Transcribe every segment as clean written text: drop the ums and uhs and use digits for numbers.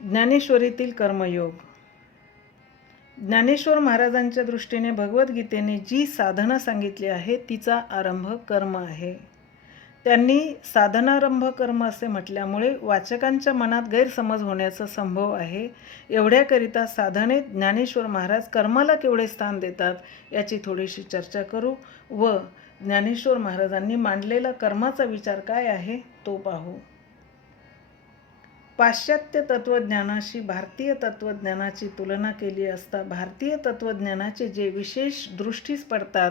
ज्ञानेश्वरीतील कर्मयोग. ज्ञानेश्वर महाराजांच्या दृष्टीने भगवद्गीतेने जी साधना सांगितली आहे तिचा आरंभ कर्म आहे. त्यांनी साधनारंभ कर्म असे म्हटल्यामुळे वाचकांच्या मनात गैरसमज होण्याचा संभव आहे. एवढ्याकरिता साधनेत ज्ञानेश्वर महाराज कर्माला केवढे स्थान देतात याची थोडीशी चर्चा करू व ज्ञानेश्वर महाराजांनी मांडलेला कर्माचा विचार काय आहे तो पाहू. पाश्चात्य तत्त्वज्ञानाशी भारतीय तत्त्वज्ञानाची तुलना केली असता भारतीय तत्त्वज्ञानाचे जे विशेष दृष्टीस पडतात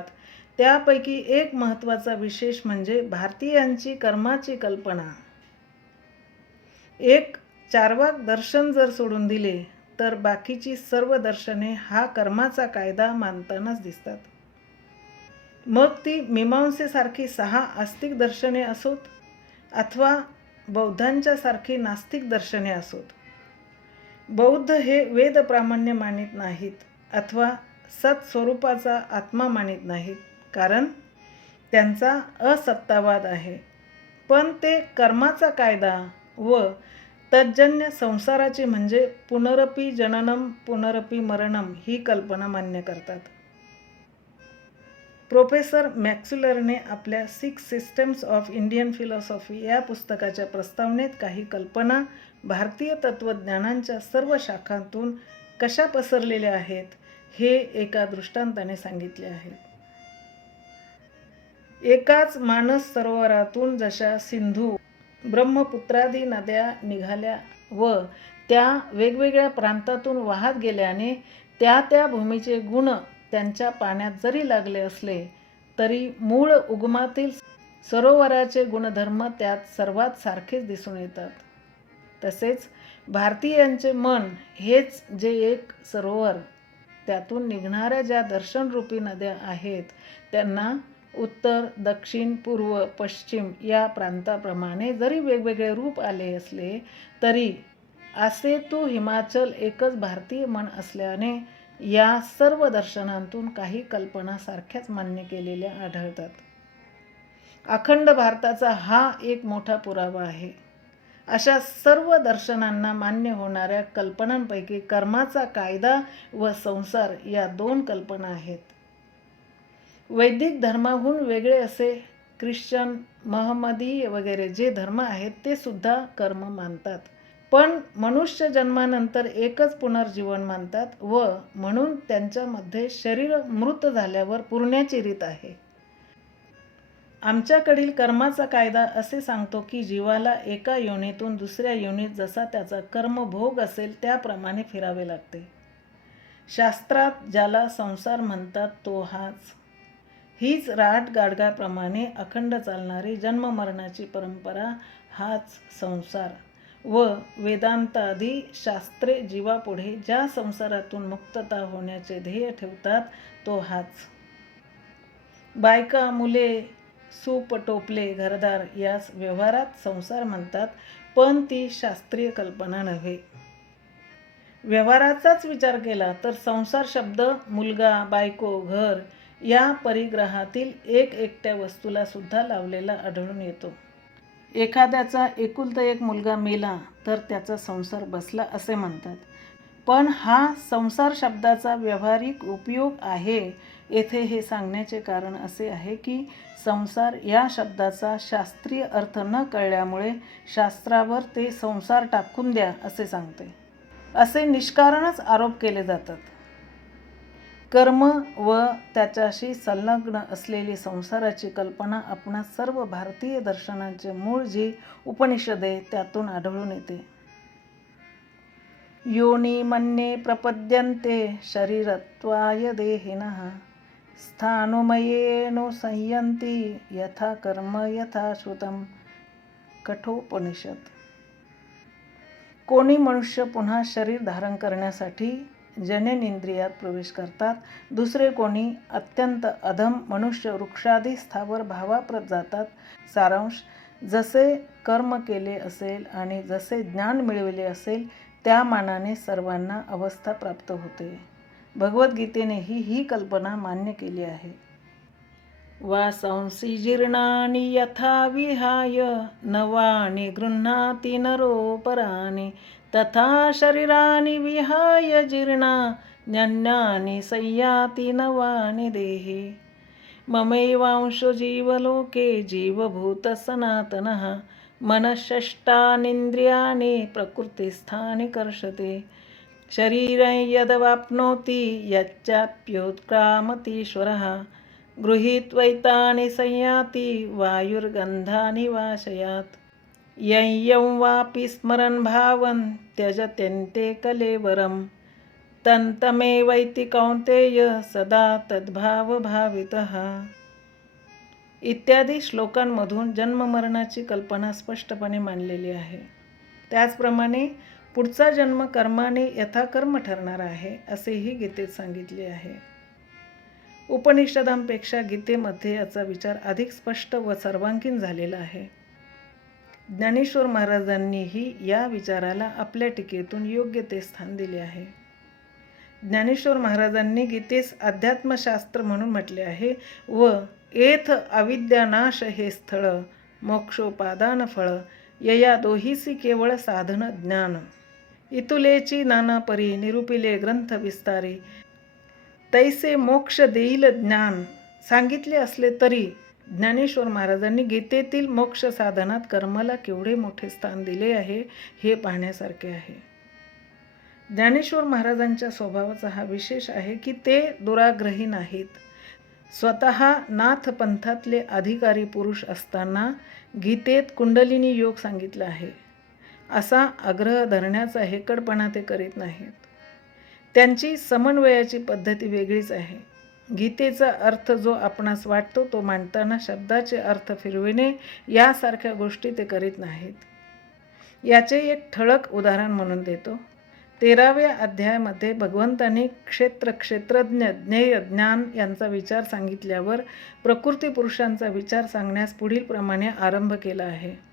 त्यापैकी एक महत्त्वाचा विशेष म्हणजे भारतीयांची कर्माची कल्पना. एक चार्वाक दर्शन जर सोडून दिले तर बाकीची सर्व दर्शने हा कर्माचा कायदा मानतानाच दिसतात. मग ती मीमांसेसारखी 6 आस्तिक दर्शने असोत अथवा बौद्धांच्या सारखी नास्तिक दर्शने असोत. बौद्ध हे वेद प्रामाण्य मानित नाहीत अथवा सत्स्वरूपाचा आत्मा मानित नाहीत, कारण त्यांचा असत्तावाद आहे. पण ते कर्माचा कायदा व तज्जन्य संसाराची म्हणजे पुनरपि जननम पुनरपि मरणम ही कल्पना मान्य करतात. प्रोफेसर मॅक्सवेलरने आपल्या 6 सिस्टम्स ऑफ इंडियन फिलॉसॉफी या पुस्तकाच्या प्रस्तावनेत काही कल्पना भारतीय तत्त्वज्ञानांच्या सर्व शाखांतून कशा पसरलेल्या आहेत हे एका दृष्टांताने सांगितले आहे. एकाच मानस सरोवरातून जशा सिंधू, ब्रह्मपुत्रादी नद्या निघाल्या व त्या वेगवेगळ्या प्रांतातून वाहत गेल्याने त्या त्या भूमीचे गुण त्यांच्या पाण्यात जरी लागले असले तरी मूळ उगमातील सरोवराचे गुणधर्म त्यात सर्वात सारखेच दिसून येतात. तसेच भारतीयांचे मन हेच जे एक सरोवर, त्यातून निघणाऱ्या ज्या दर्शनरूपी नद्या आहेत त्यांना उत्तर, दक्षिण, पूर्व, पश्चिम या प्रांताप्रमाणे जरी वेगवेगळे रूप आले असले तरी असे तो हिमाचल एकच भारतीय मन असल्याने या सर्व दर्शनांतून काही कल्पना सारख्याच मान्य केलेल्या आढळतात. अखंड भारताचा हा एक मोठा पुरावा आहे. अशा सर्व दर्शनांना मान्य होणाऱ्या कल्पनांपैकी कर्माचा कायदा व संसार या 2 कल्पना आहेत. वैदिक धर्माहून वेगळे असे ख्रिश्चन, महम्मदीय वगैरे जे धर्म आहेत ते सुद्धा कर्म मानतात, पण मनुष्य जन्मानंतर एकच पुनर्जीवन मानतात व म्हणून त्यांच्यामध्ये शरीर मृत झाल्यावर पुरण्याची रीत आहे. आमच्याकडील कर्माचा कायदा असे सांगतो की जीवाला एका योनीतून दुसऱ्या योनीत जसा त्याचा कर्मभोग असेल त्याप्रमाणे फिरावे लागते. शास्त्रात ज्याला संसार म्हणतात तो हाच. हीच राहटगाडगाप्रमाणे अखंड चालणारी जन्ममरणाची परंपरा, हाच संसार व वेदांतादी शास्त्रे जीवापुढे ज्या संसारातून मुक्तता होण्याचे ध्येय ठेवतात तो हाच. बायका, मुले, सूप, टोपले, घरदार यास व्यवहारात संसार म्हणतात, पण ती शास्त्रीय कल्पना नव्हे. व्यवहाराचाच विचार केला तर संसार शब्द मुलगा, बायको, घर या परिग्रहातील एकट्या वस्तूला सुद्धा लावलेला आढळून येतो. एखाद्याचा एकुलता एक मुलगा मेला तर त्याचा संसार बसला असे म्हणतात, पण हा संसार शब्दाचा व्यावहारिक उपयोग आहे. येथे हे सांगण्याचे कारण असे आहे की संसार या शब्दाचा शास्त्रीय अर्थ न कळल्यामुळे शास्त्रावर ते संसार टाकून द्या असे सांगते, असे निष्कारणच आरोप केले जातात. कर्म व त्याच्याशी संलग्न असलेली संसाराची कल्पना आपणास सर्व भारतीय दर्शनांचे मूळ जी उपनिषदे त्यातून आढळून येते. योनी मन्ये प्रपद्यन्ते शरीरत्वाय देहिनः स्थाणुमयेनो संयन्ति यथा कर्म यथा श्रुतम्. कठोपनिषद. कोणी मनुष्य पुन्हा शरीर धारण करण्यासाठी जननेंद्रियात प्रवेश करतात, दुसरे कोणी अत्यंत अधम मनुष्य वृक्षादी स्थावर भावाप्रत जातात. सारांश, जसे कर्म केले असेल आणि जसे ज्ञान मिळविले असेल त्या मानाने सर्वांना अवस्था प्राप्त होते. भगवद्गीतेनेही ही कल्पना मान्य केली आहे. वासांसि जीर्णानि यथा विहाय नवानि गृह्णाति नरोपराणि तथा शरीराणि विहाय जीर्णान्यानि संयाति नवानि देहे। ममैवांशो जीवलोके जीवभूतः सनातनः मनःषष्ठानीन्द्रियाणि प्रकृतिस्थानि कर्षते। शरीरं यदवाप्नोति यच्चाप्युत्क्रामतीश्वरः गृहीत्वैतानि संयाति वायुर्गन्धानि वाशयात्। यं यं वापि स्मरन् भावं त्यजत्यन्ते कलेवरं तन्तमेवैति कौन्तेय सदा तद्भावभावितः। इत्यादी श्लोकांमधून जन्ममरणाची कल्पना स्पष्टपणे मांडलेली आहे. त्याचप्रमाणे पुढचा जन्म कर्माने यथाकर्म ठरणार आहे असेही गीतेत सांगितले आहे. उपनिषदांपेक्षा गीतेमध्ये याचा विचार अधिक स्पष्ट व सर्वांगीण झालेला आहे. ज्ञानेश्वर महाराजांनीही या विचाराला आपल्या टीकेतून योग्य ते स्थान दिले आहे. ज्ञानेश्वर महाराजांनी गीतेस अध्यात्मशास्त्र म्हणून म्हटले आहे व एथ अविद्यानाश हे स्थळ मोक्षोपादान फळ यया दोहीसी केवळ साधन ज्ञान इतुलेची नाना परी निरूपिले ग्रंथ विस्तारी तैसे मोक्ष देईल ज्ञान सांगितले असले तरी ज्ञानेश्वर महाराजांनी गीतेतील मोक्ष साधनात कर्माला केवढे मोठे स्थान दिले आहे हे पाहण्यासारखे आहे. ज्ञानेश्वर महाराजांच्या स्वभावाचा हा विशेष आहे की ते दुराग्रही नाहीत. स्वतः नाथ पंथातले अधिकारी पुरुष असताना गीतेत कुंडलिनी योग सांगितला आहे असा आग्रह धरण्याचा हेकडपणा ते करीत नाहीत. त्यांची समन्वयाची पद्धती वेगळीच आहे. गीतेचा अर्थ जो आपणास वाटतो तो मांडताना शब्दाचे अर्थ फिरविणे यासारख्या गोष्टी ते करीत नाहीत. याचे एक ठळक उदाहरण म्हणून देतो. 13व्या अध्यायामध्ये भगवंतांनी क्षेत्रज्ञ ज्ञेय ज्ञान यांचा विचार सांगितल्यावर प्रकृती पुरुषांचा विचार सांगण्यास पुढील प्रमाणे आरंभ केला आहे.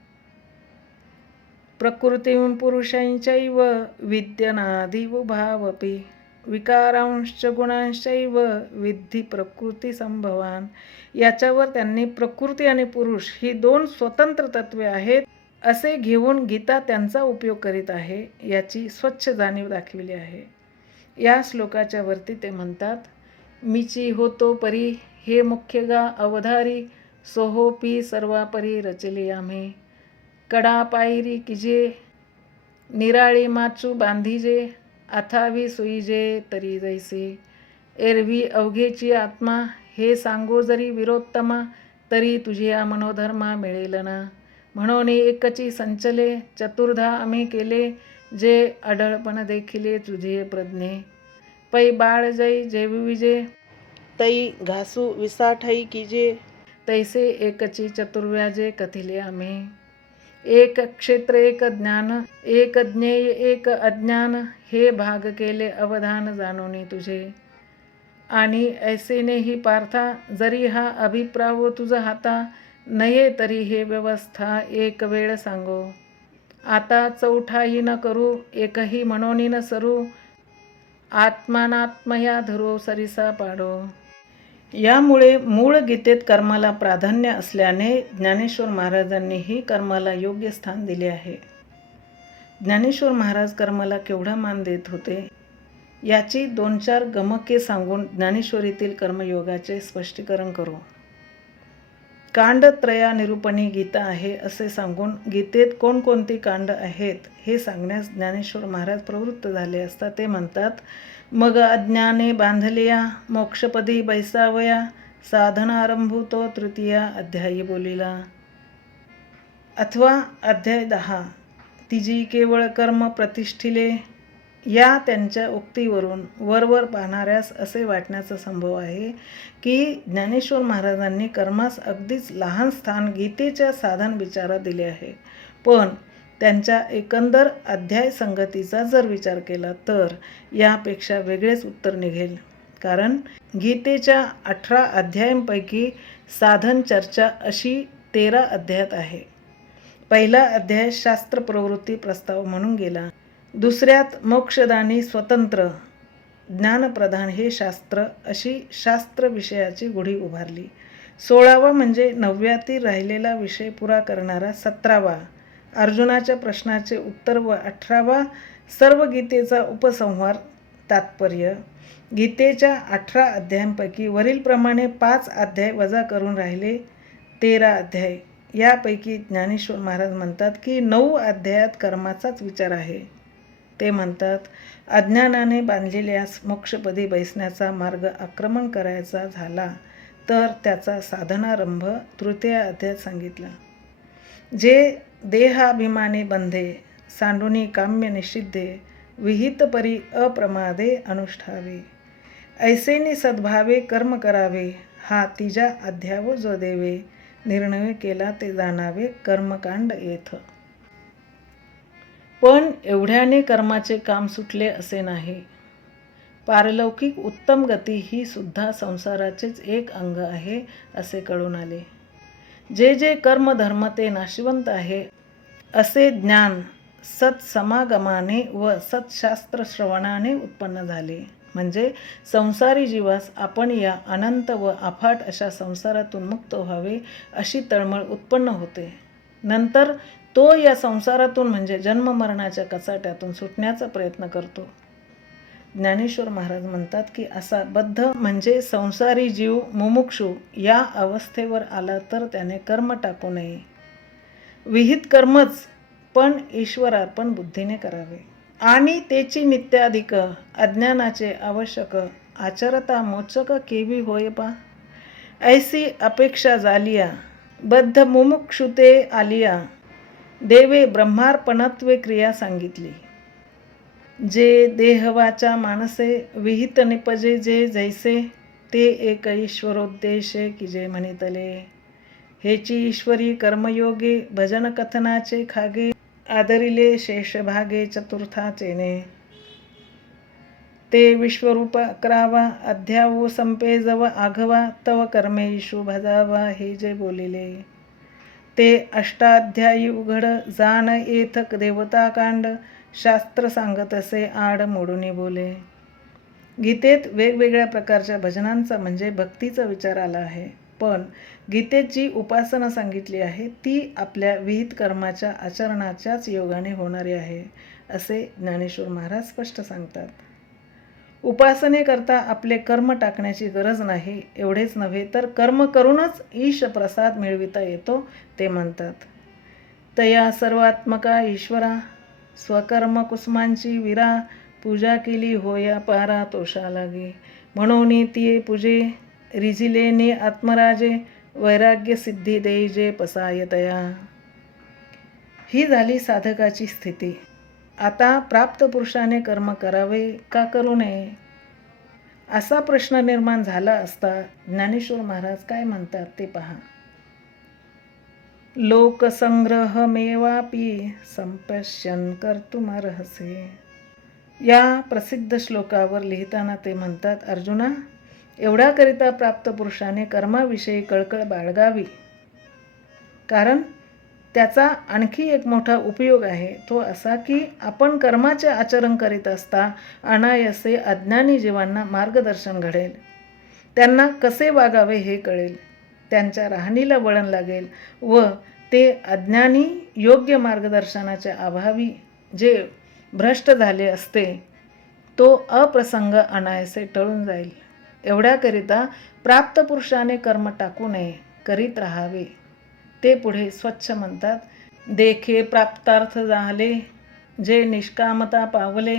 प्रकृतीं पुरुषांचैव विद्यनादिवुभावपि विकारांश्च गुणांश्चैव विद्धि प्रकृती संभवान. याच्यावर त्यांनी प्रकृती आणि पुरुष ही दोन स्वतंत्र तत्वे आहेत असे घेऊन गीता त्यांचा उपयोग करीत आहे याची स्वच्छ जाणीव दाखविली आहे. या श्लोकाच्या वरती ते म्हणतात, मीची होतो परी हे मुख्य गा अवधारी सोहोपी सर्वापरी रचले आम्ही कडा पायरी किजे निराळी माचू बांधीजे अथावी सुईजे तरी जैसे एरवी अवघेची आत्मा हे सांगो जरी विरोत्तमा तरी तुझ्या मनोधर्मा मिळेल ना. म्हणून एकची संचले चतुर्धा आम्ही केले जे अढळपण देखिले तुझे प्रज्ञे पै बाळ जै जेविजे तै घासू विसाठई कीजे तैसे एकची चतुर्व्याजे कथिले आम्ही. एक क्षेत्र एक ज्ञान एक ज्ञेय एक अज्ञान हे भाग केले अवधान जाणोनी तुझे. आणि ऐसेनेही पार्था जरी हा अभिप्राव तुझा हाता नये तरी हे व्यवस्था एक वेळ सांगो. आता चौठाही न करू एकही मनोनी न सरू आत्मानात्मया धरो सरिसा पाडो. यामुळे मूळ गीतेत कर्माला प्राधान्य असल्याने ज्ञानेश्वर महाराजांनीही कर्माला योग्य स्थान दिले आहे. ज्ञानेश्वर महाराज कर्माला केवढा मान देत होते याची 2-4 गमके सांगून ज्ञानेश्वरीतील कर्मयोगाचे स्पष्टीकरण करू. कांडत्रया निरूपणी गीता आहे असे सांगून गीतेत कोणकोणती कांड आहेत हे सांगण्यास ज्ञानेश्वर महाराज प्रवृत्त झाले असता ते म्हणतात, मग अज्ञाने बांधलिया मोक्षपदी बैसावया साधनारंभूतो तृतीया अध्यायी बोलिला. अथवा अध्याय 10 तिजी केवळ कर्म प्रतिष्ठिले. या त्यांच्या उक्तीवरून वरवर पाहणाऱ्यास असे वाटण्याचा संभव आहे की ज्ञानेश्वर महाराजांनी कर्मास अगदीच लहान स्थान गीतेच्या साधन विचारात दिले आहे. पण त्यांच्या एकंदर अध्याय संगतीचा जर विचार केला तर यापेक्षा वेगळेच उत्तर निघेल. कारण गीतेच्या 18 अध्यायांपैकी साधन चर्चा अशी 13 अध्यायात आहे. पहिला अध्याय शास्त्र प्रवृत्ती प्रस्ताव म्हणून गेला. दुसऱ्यात मोक्षदानी स्वतंत्र ज्ञानप्रधान हे शास्त्र अशी शास्त्र विषयाची गुढी उभारली. 16वा म्हणजे 9व्यातील राहिलेला विषय पुरा करणारा 17वा अर्जुनाच्या प्रश्नाचे उत्तर व 18वा सर्व गीतेचा उपसंहार तात्पर्य. गीतेच्या 18 अध्यायांपैकी वरीलप्रमाणे 5 अध्याय वजा करून राहिले 13 अध्याय. यापैकी ज्ञानेश्वर महाराज म्हणतात की 9 अध्यायात कर्माचाच विचार आहे. ते म्हणतात, अज्ञानाने बांधलेल्यास मोक्षपदी बैसण्याचा मार्ग आक्रमण करायचा झाला तर त्याचा साधनारंभ तृतीय अध्यायात सांगितला. जे देहाभिमानी बंधे सांडुनी काम्य निषिद्धे विहित परी अप्रमादे अनुष्ठावे. ऐसेनी सद्भावे कर्म करावे हा तिजा अध्याव जो देवे. निर्णय केला ते जाणावे कर्मकांड येथ. पण एवढ्याने कर्माचे काम सुटले असे नाही. पारलौकिक उत्तम गती ही सुद्धा संसाराचेच एक अंग आहे असे कळून आले. जे जे कर्मधर्म ते नाशिवंत आहे असे ज्ञान सत्समागमाने व सत्शास्त्र श्रवणाने उत्पन्न झाले. म्हणजे संसारी जीवास आपण या अनंत व अफाट अशा संसारातून मुक्त व्हावे अशी तळमळ उत्पन्न होते. नंतर तो या संसारातून म्हणजे जन्ममरणाच्या कचाट्यातून सुटण्याचा प्रयत्न करतो. ज्ञानेश्वर महाराज म्हणतात की असा बद्ध म्हणजे संसारी जीव मुमुक्षू या अवस्थेवर आला तर त्याने कर्म टाकू नये. विहित कर्मच पण ईश्वरार्पण बुद्धीने करावे. आणि तेची नित्याधिक अज्ञानाचे आवश्यक आचरता मोचक केवी होय पा. ऐसी अपेक्षा झालिया बद्ध मुमुक्षुते आलिया. देवे ब्रह्मार्पणत्वे क्रिया सांगितली. जे देहवाचा मानसे विहित निपजे जे जैसे ते एक ईश्वरोद्देशे की जे म्हणितले. हेची ईश्वरी कर्मयोगे भजन कथनाचे खागे आदरिले शेषभागे चतुर्थाचेने. ते विश्वरूप करावा अध्यावो संपे जव आघवा तव कर्मे ईशू भजावा हे जे बोलिले. ते अष्टाध्यायी उघड जाण येथक देवताकांड शास्त्र सांगत असे आड मोडूनी बोले. गीतेत वेगवेगळ्या प्रकारच्या भजनांचा म्हणजे भक्तीचा विचार आला आहे. पण गीतेत जी उपासना सांगितली आहे ती आपल्या विहित कर्माच्या आचरणाच्याच योगाने होणारी आहे असे ज्ञानेश्वर महाराज स्पष्ट सांगतात. उपासनेकरता आपले कर्म टाकण्याची गरज नाही. एवढेच नव्हे तर कर्म करूनच ईश प्रसाद मिळविता येतो ते म्हणतात. तया सर्वात्मका ईश्वरा स्वकर्म कुसुमांची विरा पूजा केली होया पारा तोषा लागे. म्हणून तिये पूजे रिझिलेने आत्मराजे वैराग्य सिद्धी देई जे पसायतया. ही झाली साधकाची स्थिती. आता प्राप्त पुरुषाने कर्म करावे का करू नये असा प्रश्न निर्माण झाला असता ज्ञानेश्वर महाराज काय म्हणतात ते पहा. लोकसंग्रहमेवापि संपश्यन कर्तुमर्हसे. या प्रसिद्ध श्लोकावर लिहिताना ते म्हणतात, अर्जुना, एवढ्याकरिता प्राप्त पुरुषाने कर्माविषयी कळकळ बाळगावी. कारण त्याचा आणखी एक मोठा उपयोग आहे. तो असा की आपण कर्माचे आचरण करीत असता अनायसे अज्ञानी जीवांना मार्गदर्शन घडेल. त्यांना कसे वागावे हे कळेल. त्यांच्या राहणीला वळण लागेल व ते अज्ञानी योग्य मार्गदर्शनाच्या अभावी जे भ्रष्ट झाले असते तो अप्रसंग अनायसे टळून जाईल. एवढ्याकरिता प्राप्त पुरुषाने कर्म टाकू नये, करीत राहावे. ते पुढे स्वच्छ म्हणतात, देखे प्राप्तार्थ झाले जे निष्कामता पावले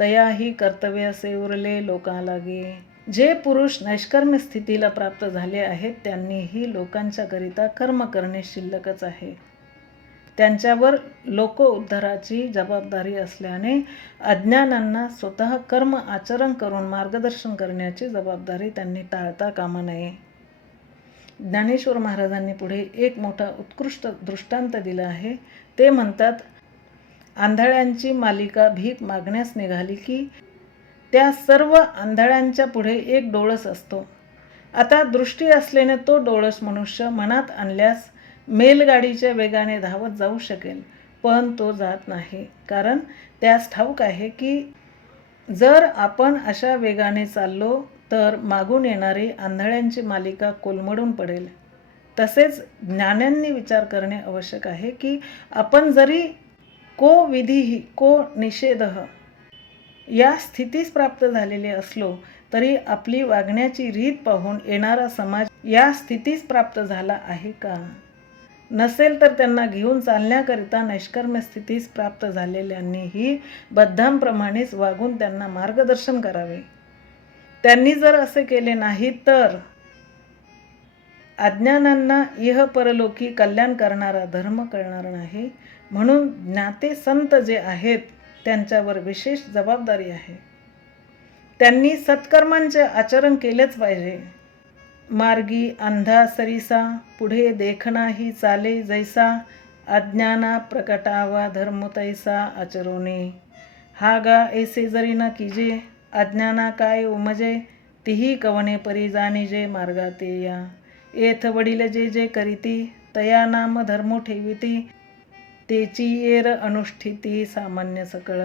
तयाही कर्तव्य असे उरले लोका लागे. जे पुरुष नैष्कर्म्य स्थितीला प्राप्त झाले आहेत त्यांनीही लोकांच्या करिता कर्म करणे शिल्लकच आहे. त्यांच्यावर लोकोद्धाराची जबाबदारी असल्याने अज्ञानांना स्वतः कर्म आचरण करून मार्गदर्शन करण्याची जबाबदारी त्यांनी टाळता कामा नये. ज्ञानेश्वर महाराजांनी पुढे एक मोठा उत्कृष्ट दृष्टांत दिला आहे. ते म्हणतात, आंधळ्यांची मालिका भीक मागण्यास निघाली की त्या सर्व आंधळ्यांच्या पुढे एक डोळस असतो. आता दृष्टी असल्याने तो डोळस मनुष्य मनात आणल्यास मेलगाडीच्या वेगाने धावत जाऊ शकेल, पण तो जात नाही. कारण त्यास ठाऊक आहे की जर आपण अशा वेगाने चाललो तर मागून येणारी आंधळ्यांची मालिका कोलमडून पडेल. तसेच ज्ञान्यांनी विचार करणे आवश्यक आहे की आपण जरी को विधिही को निषेधः या स्थितीस प्राप्त झालेले असलो तरी आपली वागण्याची रीत पाहून येणारा समाज या स्थितीस प्राप्त झाला आहे का? नसेल तर त्यांना घेऊन चालण्याकरिता नैष्कर्म्य स्थितीस प्राप्त झालेल्यांनीही बद्धांप्रमाणेच वागून त्यांना मार्गदर्शन करावे. त्यांनी जर असे केले नाही तर अज्ञानांना इह परलोकी कल्याण करणारा धर्म कळणार नाही. म्हणून ज्ञाते संत जे आहेत त्यांच्यावर विशेष जबाबदारी आहे. त्यांनी सत्कर्मांचे आचरण केलेच पाहिजे. मार्गी अंधा सरिसा पुढे देखनाही चाले जैसा अज्ञाना प्रकटावा धर्म तैसा आचरोने. हा गा ऐसे जरी न कीजे अज्ञाना काय उमजे तिही कवने परी जाणीजे मार्गाते या. येथ वडील जे जे करीती तया नाम धर्मो ठेविती तेची येर अनुष्ठिती सामान्य सकळ.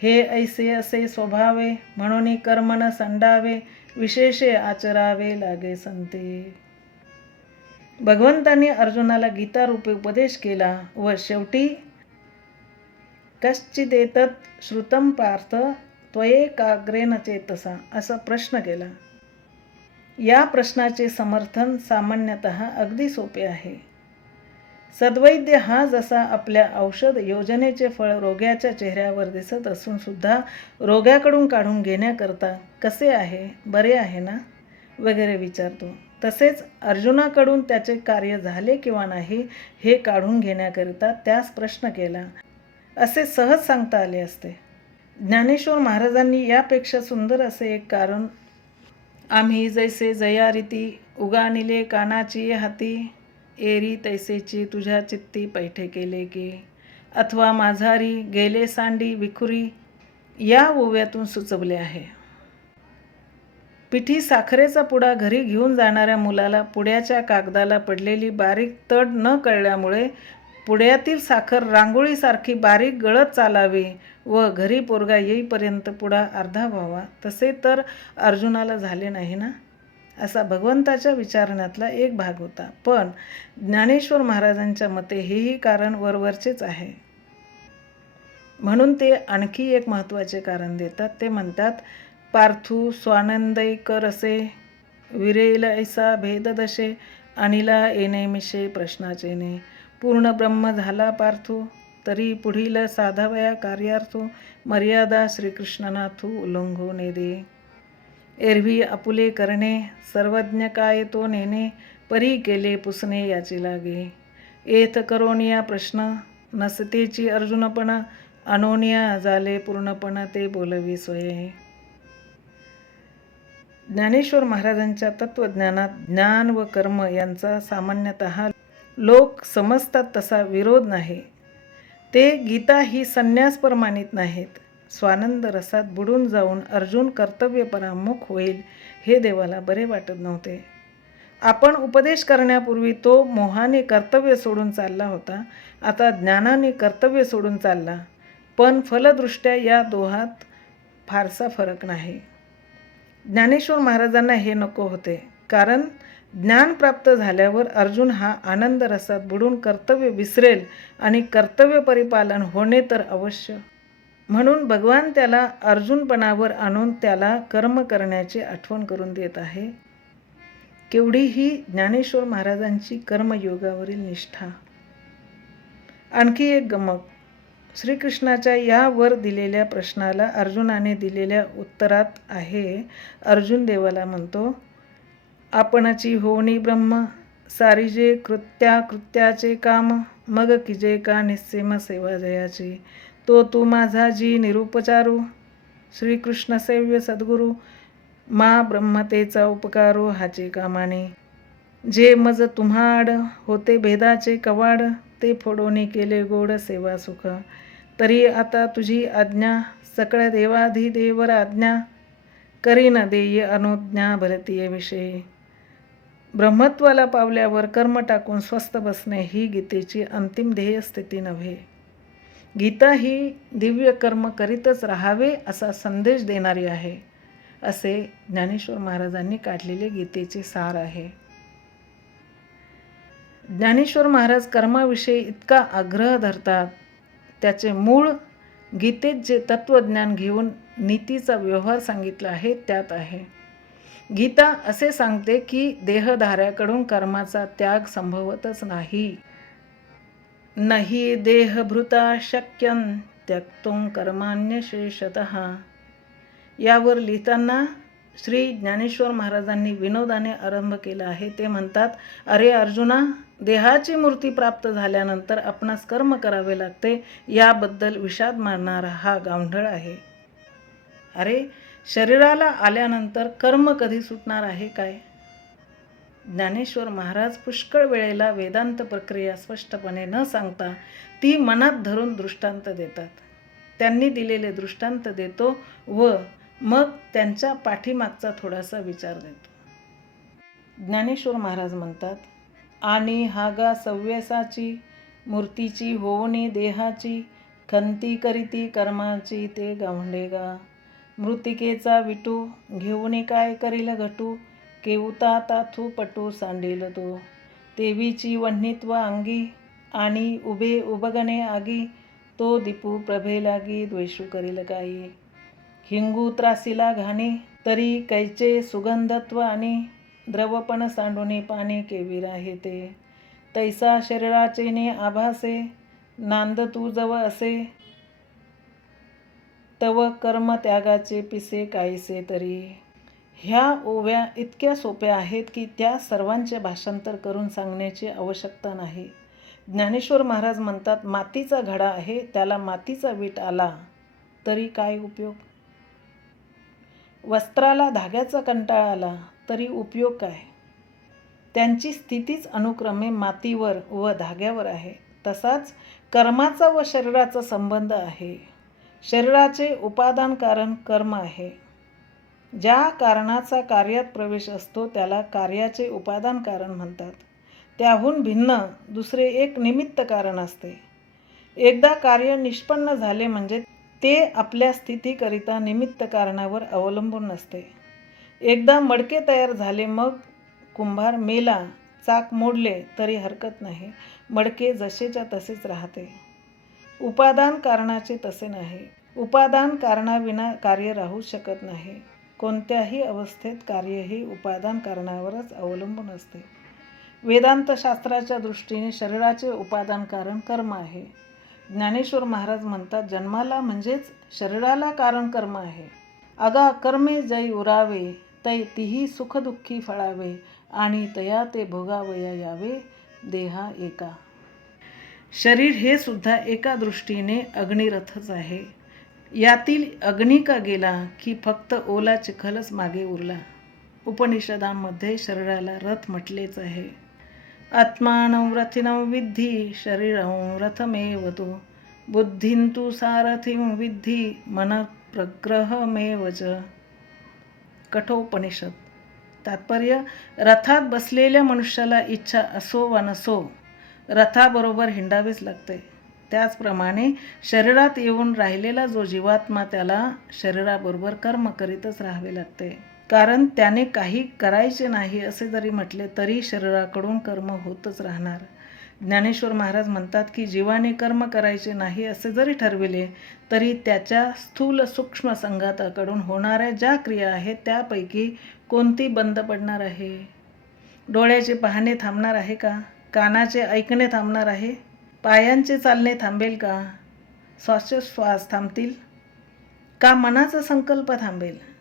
हे ऐसे असे स्वभावे म्हणून कर्म न संडावे विशेषे आचरावे लागे संते. भगवंतांनी अर्जुनाला गीतारूपी उपदेश केला व शेवटी कश्चिदेतत् श्रुतं पार्थ त्वयेकाग्रेण चेतसा असा प्रश्न केला. या प्रश्नाचे समर्थन सामान्यतः अगदी सोपे आहे. सद्वैद्य हा जसा आपल्या औषध योजनेचे फळ रोग्याच्या चेहऱ्यावर दिसत असून सुद्धा रोग्याकडून काढून घेण्याकरता कसे आहे, बरे आहे ना वगैरे विचारतो, तसेच अर्जुनाकडून त्याचे कार्य झाले किंवा नाही हे काढून घेण्याकरिता त्यास प्रश्न केला असे सहज सांगता आले असते. ज्ञानेश्वर महाराजांनी यापेक्षा सुंदर असे एक कारण आम्ही जैसे जयारीती उगानिले कानाची हाती एरी तैसेची तुझ्या चित्ती पैठे केले की अथवा माझारी गेले सांडी विखुरी या ओव्यातून सुचवले आहे. पिठी साखरेचा पुडा घरी घेऊन जाणाऱ्या मुलाला पुड्याच्या कागदाला पडलेली बारीक तड न कळल्यामुळे पुड्यातील साखर रांगोळीसारखी बारीक गळत चालावी व घरी पोरगा येईपर्यंत पुडा अर्धा व्हावा, तसे तर अर्जुनाला झाले नाही ना, असा भगवंताच्या विचारण्यातला एक भाग होता. पण ज्ञानेश्वर महाराजांच्या मते हेही कारण वरवरचेच आहे. म्हणून ते आणखी एक महत्त्वाचे कारण देतात. ते म्हणतात, पार्थू स्वानंदैक रसे विरेल ऐसा भेद दशे अनिला येणे मिशे प्रश्नाचेने. पूर्ण ब्रह्म झाला पार्थू तरी पुढील साधावया कार्यार्थो मर्यादा श्रीकृष्णनाथू उल्लंघो ने दे. एरवी आपुले करणे सर्वज्ञ काय तो नेणे परी केले पुसणे याची लागे. एथ करोनिया प्रश्न नसतेची अर्जुनपण अनोनिया झाले पूर्णपण ते बोलवी सोये. ज्ञानेश्वर महाराजांच्या तत्वज्ञानात ज्ञान व कर्म यांचा सामान्यतः लोक समजतात तसा विरोध नाही. ते गीता ही संन्यासपर मानित नाहीत. स्वानंद रसात बुडून जाऊन अर्जुन कर्तव्यपरामुख होईल हे देवाला बरे वाटत नव्हते. आपण उपदेश करण्यापूर्वी तो मोहाने कर्तव्य सोडून चालला होता, आता ज्ञानाने कर्तव्य सोडून चालला. पण फलदृष्ट्या या दोहात फारसा फरक नाही. ज्ञानेश्वर महाराजांना हे नको होते, कारण ज्ञान प्राप्त झाल्यावर अर्जुन हा आनंद रसात बुडून कर्तव्य विसरेल आणि कर्तव्य परिपालन होणे तर अवश्य. म्हणून भगवान त्याला अर्जुनपणावर आणून त्याला कर्म करण्याची आठवण करून देत आहे. केवढी ही ज्ञानेश्वर महाराजांची कर्मयोगावरील निष्ठा. आणखी एक गमक. श्रीकृष्णाच्या यावर दिलेल्या प्रश्नाला अर्जुनाने दिलेल्या उत्तरात आहे. अर्जुन देवाला म्हणतो, आपणची होणी ब्रह्म सारिजे कृत्याचे काम मग किजे का निस्सीम सेवा जयाची. तो तू माझा जी निरुपचारू श्रीकृष्ण सेव्य सद्गुरू मा ब्रह्मतेचा उपकारो हाचे कामाने. जे मज तुम्हाड होते भेदाचे कवाड ते फोडोनी केले गोड सेवा सुख. तरी आता तुझी आज्ञा सकळ देवाधिदेवर आज्ञा करी न देय अनुज्ञा भरतीय विषयी. ब्रह्मत्वाला पावल्यावर कर्म टाकून स्वस्थ बसणे ही गीतेची अंतिम ध्येय स्थिती नव्हे. गीता ही दिव्य कर्म करीतच राहावे असा संदेश देणारी आहे, असे ज्ञानेश्वर महाराजांनी काढलेले गीतेचे सार आहे. ज्ञानेश्वर महाराज कर्माविषयी इतका आग्रह धरतात, त्याचे मूळ गीतेत जे तत्त्वज्ञान घेऊन नीतीचा व्यवहार सांगितला आहे त्यात आहे. गीता असे सांगते की देहधाऱ्याकडून कर्माचा त्याग संभवतच नाही. नहि देहभृता शक्यं त्यक्तुं कर्माण्यशेषतः. यावर लिहिताना श्री ज्ञानेश्वर महाराजांनी विनोदाने आरंभ केला आहे. ते म्हणतात, अरे अर्जुना, देहाची मूर्ती प्राप्त झाल्यानंतर आपणास कर्म करावे लागते, याबद्दल विषाद मारणारा हा गावंढळ आहे. अरे, शरीराला आल्यानंतर कर्म कधी सुटणार आहे काय? ज्ञानेश्वर महाराज पुष्कळ वेळेला वेदांत प्रक्रिया स्पष्टपणे न सांगता ती मनात धरून दृष्टांत देतात. त्यांनी दिलेले दृष्टांत देतो व मग त्यांच्या पाठीमागचा थोडासा विचार देतो. ज्ञानेश्वर महाराज म्हणतात, आणि हागा सव्यसाची मूर्तीची होवणी देहाची, खंती करीती कर्माची ते गावंडेगा. मृतिकेचा विटू घेऊन काय करील घटू, केवता ताथू पटू सांडील तो. तेवीची वह्नित्व अंगी, आणि उभे उबगणे आगी, तो दीपू प्रभे लागी द्वेषू करील काही. हिंगू त्रासीला घाणी, तरी कैचे सुगंधत्व आणि, द्रवपण सांडूने पाणी केवी राहे ते. तैसा शरीराचे ने आभासे, नांद तू जव असे, तव कर्म त्यागाचे पिसे काहीसे तरी. ह्या ओव्या इतक्या सोप्या आहेत की त्या सर्वांचे भाषांतर करून सांगण्याची आवश्यकता नाही. ज्ञानेश्वर महाराज म्हणतात, मातीचा घडा आहे, त्याला मातीचा वीट आला तरी काय उपयोग? वस्त्राला धाग्याचा कंटाळा आला तरी उपयोग काय? त्यांची स्थितीच अनुक्रमे मातीवर व धाग्यावर आहे. तसाच कर्माचा व शरीराचा संबंध आहे. शरीराचे उपादान कारण कर्म आहे. ज्या कारणाचा कार्यात प्रवेश असतो त्याला कार्याचे उपादान कारण म्हणतात. त्याहून भिन्न दुसरे एक निमित्त कारण असते. एकदा कार्य निष्पन्न झाले म्हणजे ते आपल्या स्थितीकरिता निमित्त कारणावर अवलंबून नसते. एकदा मडके तयार झाले, मग कुंभार मेला, चाक मोडले तरी हरकत नाही, मडके जसेच्या तसेच राहते. उपादान कारणाचे तसे नाही. उपादान कारणाविना कार्य राहू शकत नाही. कोणत्याही अवस्थेत कार्य हे उपादान कारणावरच अवलंबून असते. वेदांत शास्त्राच्या दृष्टीने शरीराचे उपादान कारण कर्म आहे. ज्ञानेश्वर महाराज म्हणतात, जन्माला म्हणजेच शरीराला कारण कर्म आहे. अगा कर्मे जै उरावे, तै तिही सुखदुःखी फळावे, आणि तया ते भोगावया यावे देहा एका. शरीर हे सुद्धा एका दृष्टीने अग्निरथच आहे. यातील अग्नी का गेला की फक्त ओला चिखलच मागे उरला. उपनिषदांमध्ये शरीराला रथ म्हटलेच आहे. आत्मानं रथिनं विद्धि शरीरं रथमेव तु, बुद्धिं तु सारथिं विद्धि मन प्रग्रहमेव च. कठोपनिषद. तात्पर्य, रथात बसलेल्या मनुष्याला इच्छा असो वा नसो रथाबरोबर हिंडावेच लागते. त्याचप्रमाणे शरीरात येऊन राहिलेला जो जीवात्मा त्याला शरीराबरोबर कर्म करीतच राहावे लागते. कारण त्याने काही करायचे नाही असे जरी म्हटले तरी शरीराकडून कर्म होतच राहणार. ज्ञानेश्वर महाराज म्हणतात की जीवाने कर्म करायचे नाही असे जरी ठरविले तरी त्याच्या स्थूल सूक्ष्म संघाताकडून होणाऱ्या ज्या क्रिया आहेत त्यापैकी कोणती बंद पडणार आहे? डोळ्याचे पाहणे थांबणार आहे का? कानाचे ऐकणे थांबणार आहे? पायांचे चालणे थांबेल का? श्वासोच्छ्वास थांबतील का? मनाचा संकल्प थांबेल?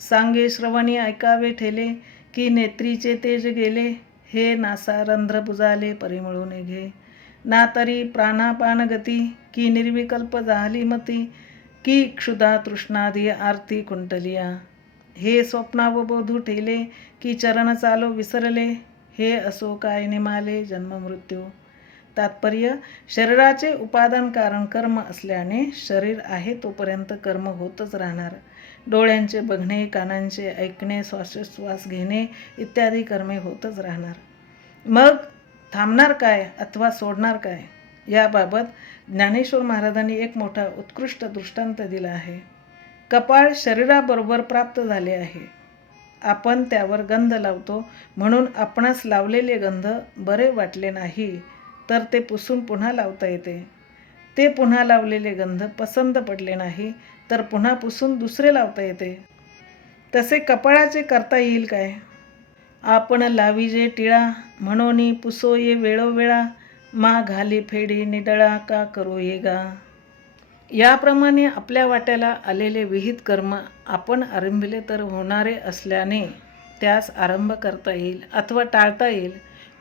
सांगे श्रवणी ऐकावे ठेले, की नेत्रीचे तेज गेले, हे नासा रंध्र बुजाले परिमळू निघे. ना तरी प्राणापान गती, की निर्विकल्प झाली मती, की क्षुधा तृष्णादी आरती कुंटलिया. हे स्वप्नावबोधू ठेले, की चरण चालो विसरले, हे असो काय निमाले जन्म मृत्यू. तात्पर्य, शरीराचे उपादान कारण कर्म असल्याने शरीर आहे तोपर्यंत कर्म होतच राहणार. डोळ्यांचे बघणे, कानांचे ऐकणे, श्वासोच्छ्वास घेणे इत्यादी कर्मे होतच राहणार. मग थांबणार काय अथवा सोडणार काय? याबाबत ज्ञानेश्वर महाराजांनी एक मोठा उत्कृष्ट दृष्टांत दिला आहे. कपाळ शरीराबरोबर प्राप्त झाले आहे. आपण त्यावर गंध लावतो, म्हणून आपणास लावलेले गंध बरे वाटले नाही तर ते पुसून पुन्हा लावता येते. ते पुन्हा लावलेले गंध पसंत पडले नाही तर पुन्हा पुसून दुसरे लावता येते. तसे कपाळाचे करता येईल काय? आपण लाविजे टिळा, म्हणोनी पुसो ये वेळोवेळा, मा घाली फेडी निडळा का करू ये गा. याप्रमाणे आपल्या वाट्याला आलेले विहित कर्म आपण आरंभिले तर होणारे असल्याने त्यास आरंभ करता येईल अथवा टाळता येईल.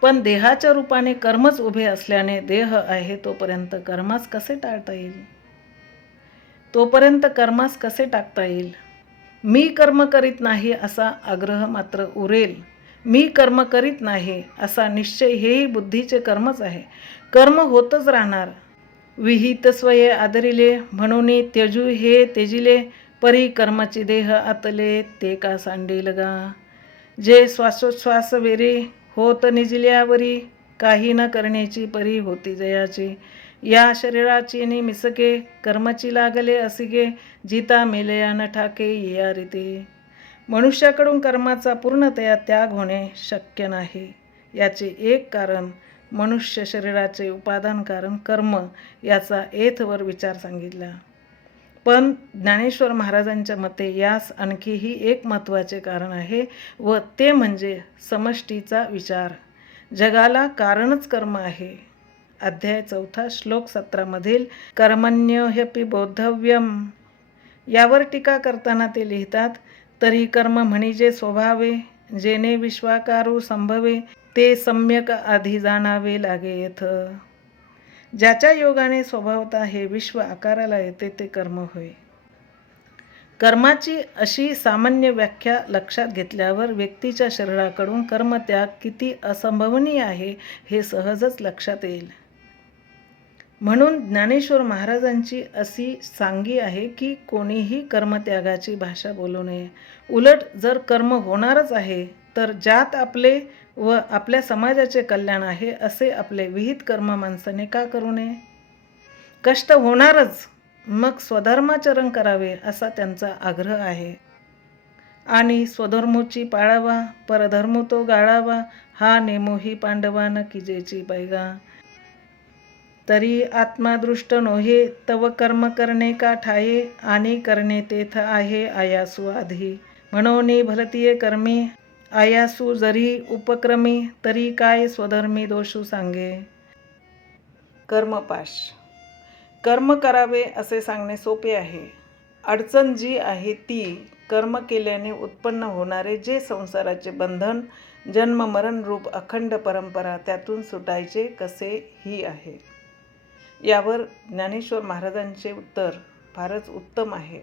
पण देहाच्या रूपाने कर्मच उभे असल्याने देह आहे तोपर्यंत कर्मास कसे टाळता येईल? तोपर्यंत कर्मास कसे टाकता येईल? मी कर्म करीत नाही असा आग्रह मात्र उरेल. मी कर्म करीत नाही असा निश्चय हेही बुद्धीचे कर्मच आहे. कर्म होतच राहणार. विहित स्वये आदरिले, म्हणून त्यजू हे तेजिले, परी कर्माची देह आतले ते का सांडेल गा. जे श्वासोच्छ्वास वेरे होत निजल्यावरी, काही न करण्याची परी होती जयाची. या शरीराची मिसके कर्माची लागले असिगे, जिता मेलया न ठाके या रीते. मनुष्याकडून कर्माचा पूर्णतया त्याग होणे शक्य नाही. याचे एक कारण मनुष्य शरीराचे उपादान कारण कर्म याचा एथवर विचार सांगितला. पण ज्ञानेश्वर महाराजांच्या मते यास आणखीही एक महत्त्वाचे कारण आहे व ते म्हणजे समष्टीचा विचार. जगाला कारणच कर्म आहे. अध्याय 4 श्लोक 17 मधील कर्मण्यह्यपि बोद्धव्यम यावर टीका करताना ते लिहितात, तरी कर्म म्हणजे स्वभावे, जेने विश्वाकारू संभवे, ते सम्यक आधी जाणावे लागेथ. ज्याच्या योगाने स्वभावता हे विश्व आकाराला येते ते कर्म होय. कर्माची अशी सामान्य व्याख्या लक्षात घेतल्यावर व्यक्तीच्या शरीराकडून कर्मत्याग किती असंभवनीय आहे हे सहजच लक्षात येईल. म्हणून ज्ञानेश्वर महाराजांची अशी सांगी आहे की कोणीही कर्मत्यागाची भाषा बोलू नये. उलट जर कर्म होणारच आहे तर ज्यात आपले व आपल्या समाजाचे कल्याण आहे असे आपले विहित कर्म माणसाने का करू नये? कष्ट होणारच, मग स्वधर्माचरण करावे असा त्यांचा आग्रह आहे. आणि स्वधर्मोची पाळावा, परधर्म तो गाळावा, हा नेमोही पांडवान किजेची पैगा. तरी आत्मादृष्ट नोहे तव कर्म करणे का ठाये, आणि करणे तेथ आहे आयासू आधी. म्हणोनी भलतीये कर्मी आयासू जरी उपक्रमी, तरी काय स्वधर्मी दोषू सांगे. कर्मपाश. कर्म करावे असे सांगणे सोपे आहे. अडचण जी आहे ती कर्म केल्याने उत्पन्न होणारे जे संसाराचे बंधन, जन्म मरण रूप अखंड परंपरा त्यातून सुटायचे कसे ही आहे. यावर ज्ञानेश्वर महाराजांचे उत्तर फारच उत्तम आहे.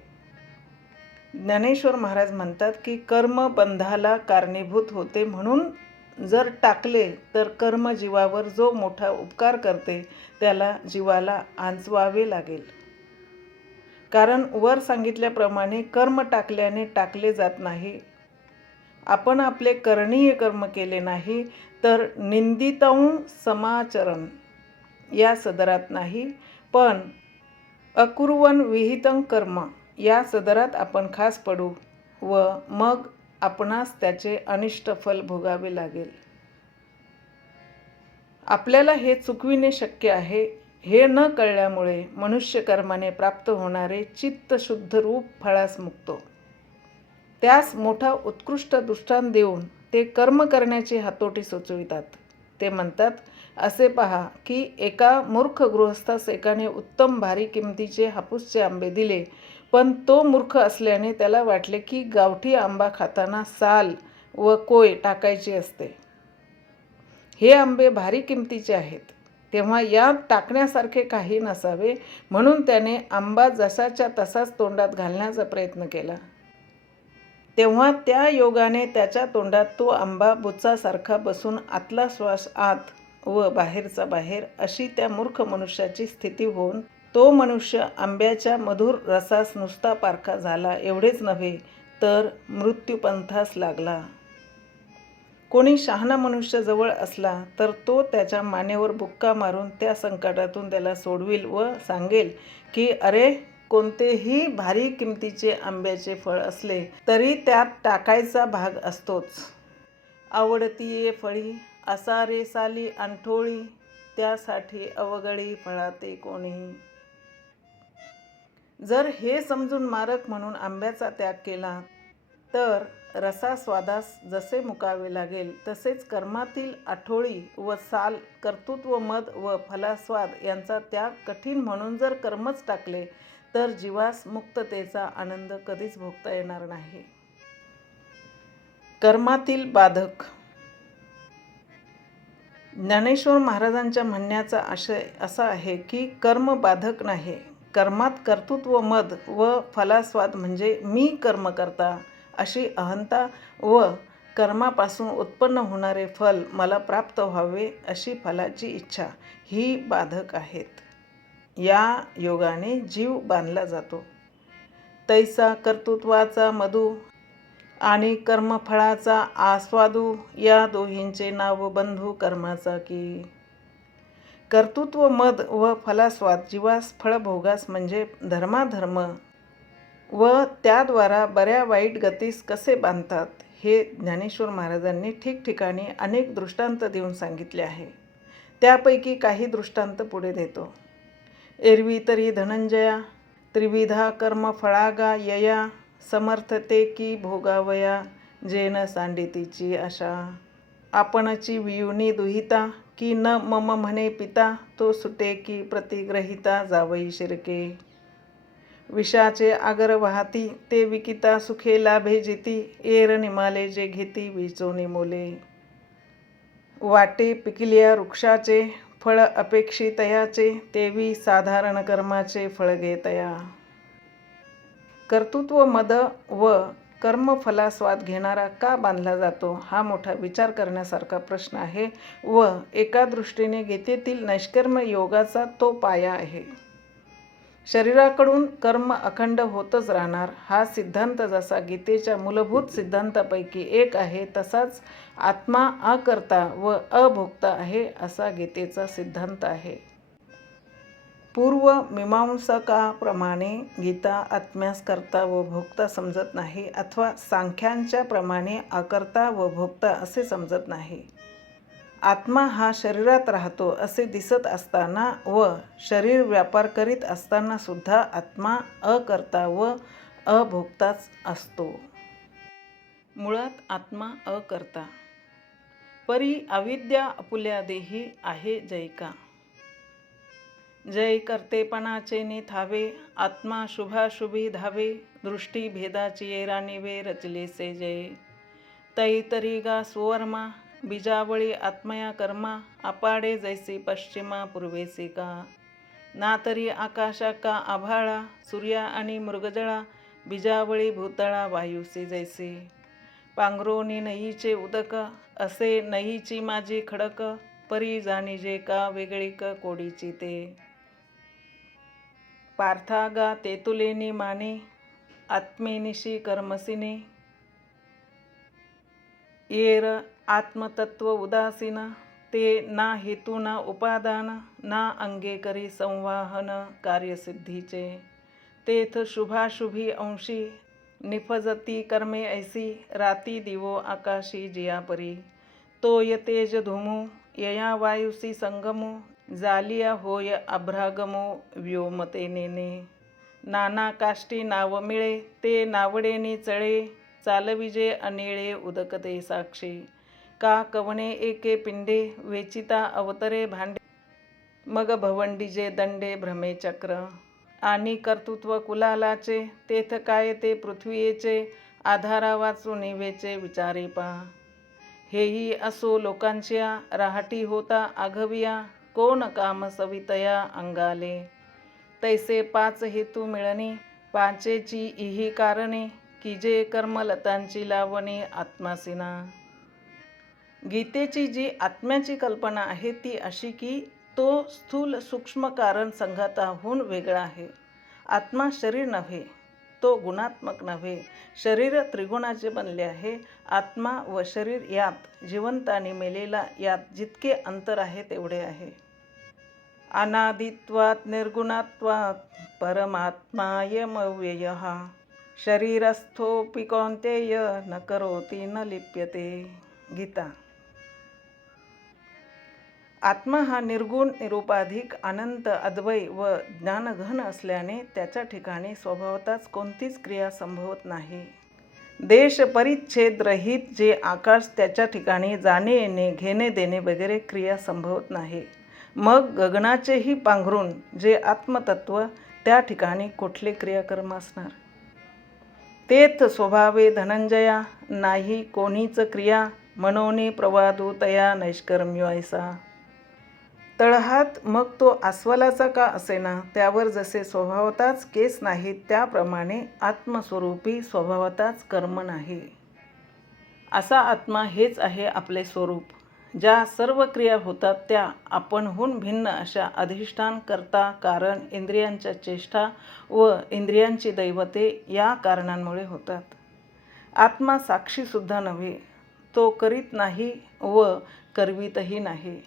ज्ञानेश्वर महाराज म्हणतात की कर्म बंधाला कारणीभूत होते, म्हणून जर टाकले तर कर्म जीवावर जो मोठा उपकार करते त्याला जीवाला आंचवावे लागेल. कारण वर सांगितल्याप्रमाणे कर्म टाकल्याने टाकले जात नाही. आपण आपले करणीय कर्म केले नाही तर निंदितं समाचरण या सदरात नाही, पण अकुर्वन विहितं कर्म या सदरात आपण खास पडू व मग आपणास त्याचे अनिष्ट फल भोगावे लागेल. आपल्याला हे चुकविणे शक्य आहे. हे न कळल्यामुळे मनुष्य कर्माने प्राप्त होणारे चित्त शुद्ध रूप फळास मुकतो. त्यास मोठा उत्कृष्ट दृष्टांत देऊन ते कर्म करण्याची हातोटी सुचवितात. ते म्हणतात, असे पहा की एका मूर्ख गृहस्थास एकाने उत्तम भारी किमतीचे हापूसचे आंबे दिले, पण तो मूर्ख असल्याने त्याला वाटले की गावठी आंबा खाताना साल व कोय टाकायची असते. हे आंबे भारी किमतीचे आहेत, तेव्हा यात टाकण्यासारखे काही नसावे, म्हणून त्याने आंबा जसाच्या तसाच तोंडात घालण्याचा प्रयत्न केला. तेव्हा त्या योगाने त्याच्या तोंडात तो आंबा बुचासारखा बसून आतला श्वास आत व बाहेरचा बाहेर अशी त्या मूर्ख मनुष्याची स्थिती होऊन तो मनुष्य आंब्याच्या मधुर रसास नुसता पारखा झाला एवढेच नव्हे तर मृत्यूपंथास लागला. कोणी शहाणा मनुष्य जवळ असला तर तो त्याच्या मानेवर बुक्का मारून त्या संकटातून त्याला सोडविल व सांगेल की अरे कोणतेही भारी किमतीचे आंब्याचे फळ असले तरी त्यात टाकायचा भाग असतोच. आवडतीये फळी असा रे साली अंठोळी, त्यासाठी अवगळी फळाते कोणी. जर हे समजून मारक म्हणून आंब्याचा त्याग केला तर रसास्वादास जसे मुकावे लागेल तसेच कर्मातील आठोळी व साल, कर्तृत्व, मद व फलास्वाद यांचा त्याग कठीण म्हणून जर कर्मच टाकले तर जीवास मुक्ततेचा आनंद कधीच भोगता येणार नाही. कर्मातील बाधक. ज्ञानेश्वर महाराजांच्या म्हणण्याचा आशय असा आहे की कर्म बाधक नाही. कर्मात कर्तृत्व, मद व फलास्वाद म्हणजे मी कर्म करता अशी अहंता व कर्मापासून उत्पन्न होणारे फल मला प्राप्त व्हावे अशी फलाची इच्छा ही बाधक आहेत. या योगाने जीव बांधला जातो. तैसा कर्तृत्वाचा मधू आणि कर्मफळाचा आस्वादू, या दोहींचे नाव बंधू कर्माचा की. कर्तृत्व, मद व फलास्वाद जीवास फळभोगास म्हणजे धर्माधर्म व त्याद्वारा बऱ्या वाईट गतीस कसे बांधतात हे ज्ञानेश्वर महाराजांनी ठिकठिकाणी अनेक दृष्टांत देऊन सांगितले आहे. त्यापैकी काही दृष्टांत पुढे देतो. एरवी तरी धनंजया त्रिविधा कर्मफळागा यया, समर्थते की भोगावया जेन सांडितीची आशा. आपणची वियुनी दुहिता की न मम म्हणे पिता, तो सुटे की प्रतिग्रहिता जावई शिरके. विषाचे आगर वाहती ते विकिता सुखे लाभे जिती, एर निमाले जे घेती विचोनी मोले. वाटे पिकल्या वृक्षाचे फळ अपेक्षितयाचे, तेवी साधारण कर्माचे फळ घेतया. कर्तृत्व, मद व कर्मफलास्वाद घेणारा का बांधला जातो हा मोठा विचार करण्यासारखा प्रश्न आहे व एका दृष्टीने गीतेतील नैष्कर्म योगाचा तो पाया आहे. शरीराकडून कर्म अखंड होतच राहणार हा सिद्धांत जसा गीतेच्या मूलभूत सिद्धांतापैकी एक आहे, तसाच आत्मा अकर्ता व अभोक्ता आहे असा गीतेचा सिद्धांत आहे. पूर्व मीमांसकाप्रमाणे गीता आत्म्यास कर्ता व भोक्ता समजत नाही अथवा सांख्यांच्या प्रमाणे अकर्ता व भोक्ता असे समजत नाही. आत्मा हा शरीरात राहतो असे दिसत असताना व शरीर व्यापार करीत असताना सुद्धा आत्मा अकर्ता व अभोक्ताच असतो. मुळात आत्मा अकर्ता. परी अविद्या आपुल्या देही आहे जैका. जय कर्तेपणाचे निथावे, आत्मा शुभाशुभी धावे, दृष्टी भेदाची येरानिवे रचलेसे जय. तैतरी गा सुवर्मा, बीजावळी आत्मया कर्मा, अपाडे जैसी पश्चिमा पूर्वेसी का. नातरी आकाशा का आभाळा, सूर्या आणि मृगजळा, बीजावळी भूतळा वायुसी जैसे. पांघरोनी नईचे उदक, असे नईची माझी खडक, परी जाणीजे का वेगळीक कोडीची ते. पार्थागा तेतुलेनी माने, आत्मेनिशी कर्मसिने, येर आत्मतत्व उदासीन, ते ना हेतू ना उपादान, ना अंगे करी संवाहन कार्यसिद्धीचे. तेथ शुभाशुभी अंशी, निफजती कर्मे ऐसी, राती दिवो आकाशी जियापरी. तोय तेज धुमू, यया वायुसी संगमो, जालिया होय अभ्रागमो व्योमते नेने. नाना काष्टी नाव मिळे, ते नावडेनी चळे, चालविजे अनिळे उदकते साक्षी. का कवणे एके पिंडे, वेचिता अवतरे भांडे, मग भवंडीजे दंडे भ्रमे चक्र. आणि कर्तृत्व कुलालाचे, तेथ काय ते पृथ्वीयेचे, आधारा वाचू निवेचे विचारे पा. हेही असो लोकांच्या, राहटी होता आघविया, कोण काम सवितया अंगाले. तैसे पाच हेतू मिळणी, पाचेची इही कारणे, की जे कर्मलतांची लावणी आत्मासीना. गीतेची जी आत्म्याची कल्पना आहे ती अशी की तो स्थूल सूक्ष्म कारण संघाताहून वेगळा आहे. आत्मा शरीर नव्हे, तो गुणात्मक नव्हे. शरीर त्रिगुणाचे बनले आहे. आत्मा व शरीर यात, जिवंत आणि मेलेला यात जितके अंतर आहे तेवढे आहे. अनादित्वात् निर्गुणात्वात् परमात्मायमव्ययः शरीरस्थोऽपि कौन्तेय न करोति न लिप्यते. गीता. आत्मा हा निर्गुण, निरुपाधिक, अनंत, अद्वय व ज्ञानघन असल्याने त्याच्या ठिकाणी स्वभावतःच कोणतीच क्रिया संभवत नाही. देश परिच्छेद रहित जे आकाश, त्याच्या ठिकाणी जाणे येणे, घेणे देणे वगैरे क्रिया संभवत नाही. मग गगनाचेही पांघरून जे आत्मतत्व, त्या ठिकाणी कुठले क्रियाकर्म असणार. तेथ स्वभावे धनंजया, नाही कोणीच क्रिया, मनोनी प्रवादू तया नैष्कर्म्यो ऐसा. तळहात मग तो अस्वलाचा का असेना, त्यावर जसे स्वभावताच केस नाहीत, त्याप्रमाणे आत्मस्वरूपी स्वभावताच कर्म नाही. असा आत्मा हेच आहे आपले स्वरूप. ज्या सर्व क्रिया होतात त्या आपणहून भिन्न अशा अधिष्ठान, कर्ता, कारण, इंद्रियांच्या चेष्टा व इंद्रियांची दैवते या कारणांमुळे होतात. आत्मा साक्षीसुद्धा नव्हे, तो करीत नाही व करवीतही नाही.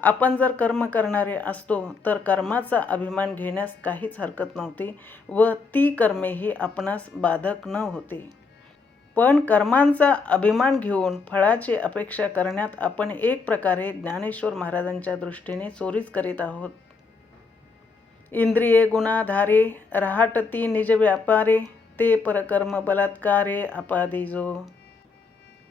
आपण जर कर्म करणारे असतो तर कर्माचा अभिमान घेण्यास काहीच हरकत नव्हती व ती कर्मेही आपणास बाधक न होती. पण कर्मांचा अभिमान घेऊन फळाची अपेक्षा करण्यात आपण एक प्रकारे ज्ञानेश्वर महाराजांच्या दृष्टीने चोरीच करीत आहोत. इंद्रिये गुणाधारे रहाटती निज व्यापारे, ते परकर्म बलात्कारे अपादिजो.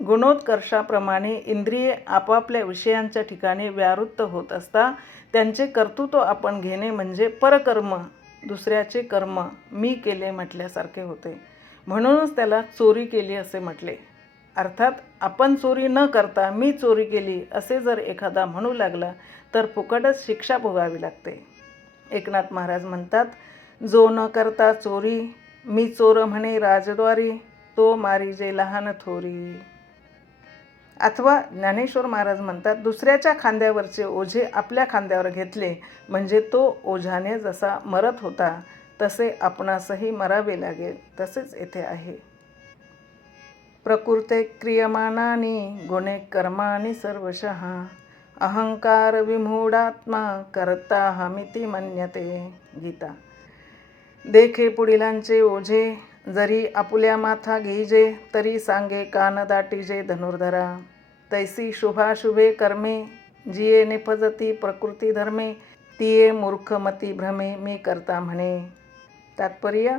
गुणोत्कर्षाप्रमाणे इंद्रिये आपापल्या विषयांच्या ठिकाणी व्यावृत्त होत असता त्यांचे कर्तृत्व आपण घेणे म्हणजे परकर्म, दुसऱ्याचे कर्म मी केले म्हटल्यासारखे होते. म्हणूनच त्याला चोरी केली असे म्हटले. अर्थात आपण चोरी न करता मी चोरी केली असे जर एखादा म्हणू लागला तर फुकटच शिक्षा भोगावी लागते. एकनाथ महाराज म्हणतात, जो न करता चोरी, मी चोर म्हणे राजद्वारी, तो मारीजे लहान थोरी. अथवा ज्ञानेश्वर महाराज म्हणतात, दुसऱ्याच्या खांद्यावरचे ओझे आपल्या खांद्यावर घेतले म्हणजे तो ओझ्याने जसा मरत होता तसे आपणासही मरावे लागेल. तसेच येथे आहे. प्रकृते क्रियमाणानि गुणे कर्माणि सर्वशः, अहंकार विमूढात्मा कर्ताहमिति मन्यते. गीता. देखे पुढिलांचे ओझे, जरी आपुल्या माथा घेईजे, तरी सांगे कान दाटीजे धनुर्धरा. तैसी शुभाशुभे कर्मे, जिये निपजती प्रकृती धर्मे, तिये मूर्खमती भ्रमे मी करता म्हणे. तात्पर्य,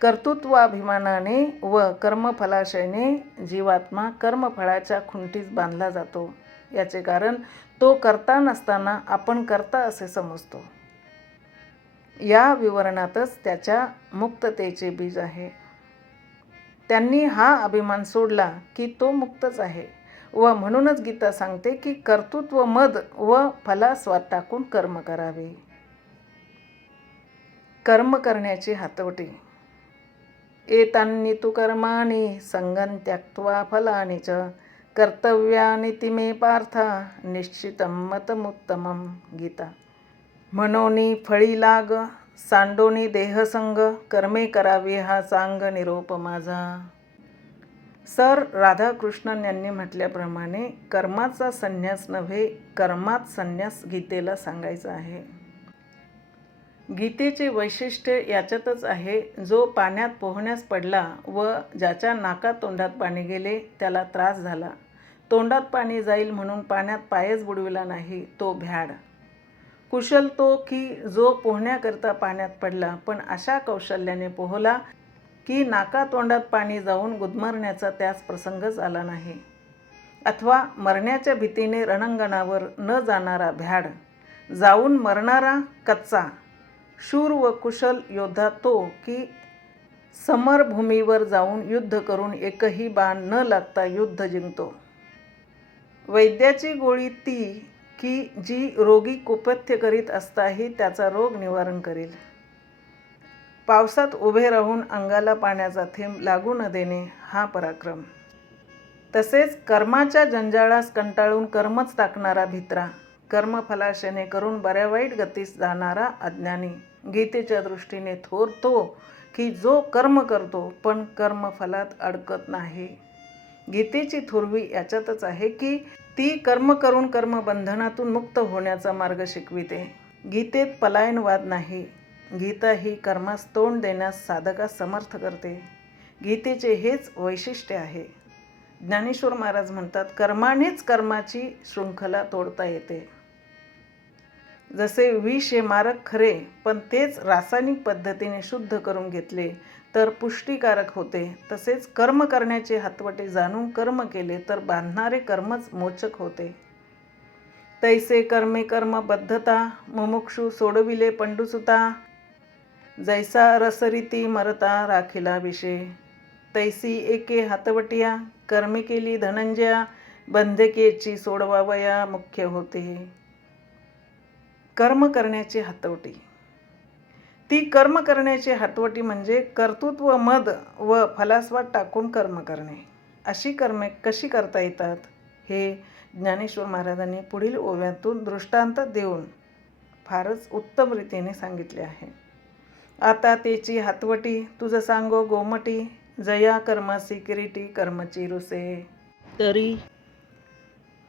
कर्तृत्वाभिमानाने व कर्मफलाशयने जीवात्मा कर्मफळाच्या खुंटीस बांधला जातो. याचे कारण तो करता नसताना आपण करता असे समजतो. या विवरणातच त्याच्या मुक्ततेचे बीज आहे. त्यांनी हा अभिमान सोडला की तो मुक्तच आहे व म्हणूनच गीता सांगते की कर्तृत्व मद व फलास्वाद टाकून कर्म करावे. कर्म करण्याची हातवटी. एतान्नि तु कर्माणि संगं त्यक्त्वा फलानि च, कर्तव्यानि ति मे पार्था निश्चितं मतमुत्तमं. गीता. मनोनी फळी लाग, सांडोनी देहसंग, कर्मे करावे हा सांग निरोप माझा. सर राधाकृष्णन यांनी म्हटल्याप्रमाणे कर्माचा संन्यास नव्हे, कर्मात संन्यास गीतेला सांगायचा आहे. गीतेचे वैशिष्ट्य याच्यातच आहे. जो पाण्यात पोहण्यास पडला व ज्याच्या नाकात तोंडात पाणी गेले त्याला त्रास झाला, तोंडात पाणी जाईल म्हणून पाण्यात पायच बुडविला नाही, तो भ्याड. कुशल तो की जो पोहण्याकरता पाण्यात पडला पण अशा कौशल्याने पोहला की नाकातोंडात पाणी जाऊन गुदमरण्याचा त्यास प्रसंगच आला नाही. अथवा मरण्याच्या भीतीने रणांगणावर न जाणारा भ्याड, जाऊन मरणारा कच्चा. शूर व कुशल योद्धा तो की समरभूमीवर जाऊन युद्ध करून एकही बाण न लागता युद्ध जिंकतो. वैद्याची गोळी ती की जी रोगी कुपथ्य करीत असताही त्याचा रोग निवारण करेल. पावसात उभे राहून अंगाला पाण्याचा थेंब लागू न देणे हा पराक्रम. तसेच कर्माच्या जंजाळास कंटाळून कर्मच टाकणारा भित्रा, कर्मफलाशने करून बऱ्या वाईट गतीस जाणारा अज्ञानी. गीतेच्या दृष्टीने थोर तो की जो कर्म करतो पण कर्मफलात अडकत नाही. गीतेची थोरवी याच्यातच आहे की ती कर्म करून कर्मबंधनातून मुक्त होण्याचा मार्ग शिकविते. गीतेत पलायनवाद नाही. गीता ही कर्मास तोंड देण्यास साधकास समर्थ करते. गीतेचे हेच वैशिष्ट्य आहे. ज्ञानेश्वर महाराज म्हणतात, कर्मानेच कर्माची शृंखला तोडता येते. जसे विष हे मारक खरे, पण तेच रासायनिक पद्धतीने शुद्ध करून घेतले तर पुष्टीकारक होते, तसेच कर्म करण्याचे हातवटे जाणून कर्म केले तर बांधणारे कर्मच मोचक होते. तैसे कर्मे कर्मबद्धता, मुमुक्षू सोडविले पंडुसुता, जैसा रसरीती मरता राखिला विषय. तैसी एके हातवटिया, कर्मे केली धनंजया, बंधकेची सोडवावया मुख्य होते. कर्म करण्याची हातवटी. ती कर्म करण्याची हातवटी म्हणजे कर्तृत्व, मद व फलास्वाद टाकून कर्म करणे. अशी कर्मे कशी करता येतात हे ज्ञानेश्वर महाराजांनी पुढील ओव्यातून दृष्टांत देऊन फारच उत्तम रीतीने सांगितले आहे. आता तेची हातवटी तुझ सांगो गोमटी, जया कर्मासी किरीटी कर्मची रुसे. तरी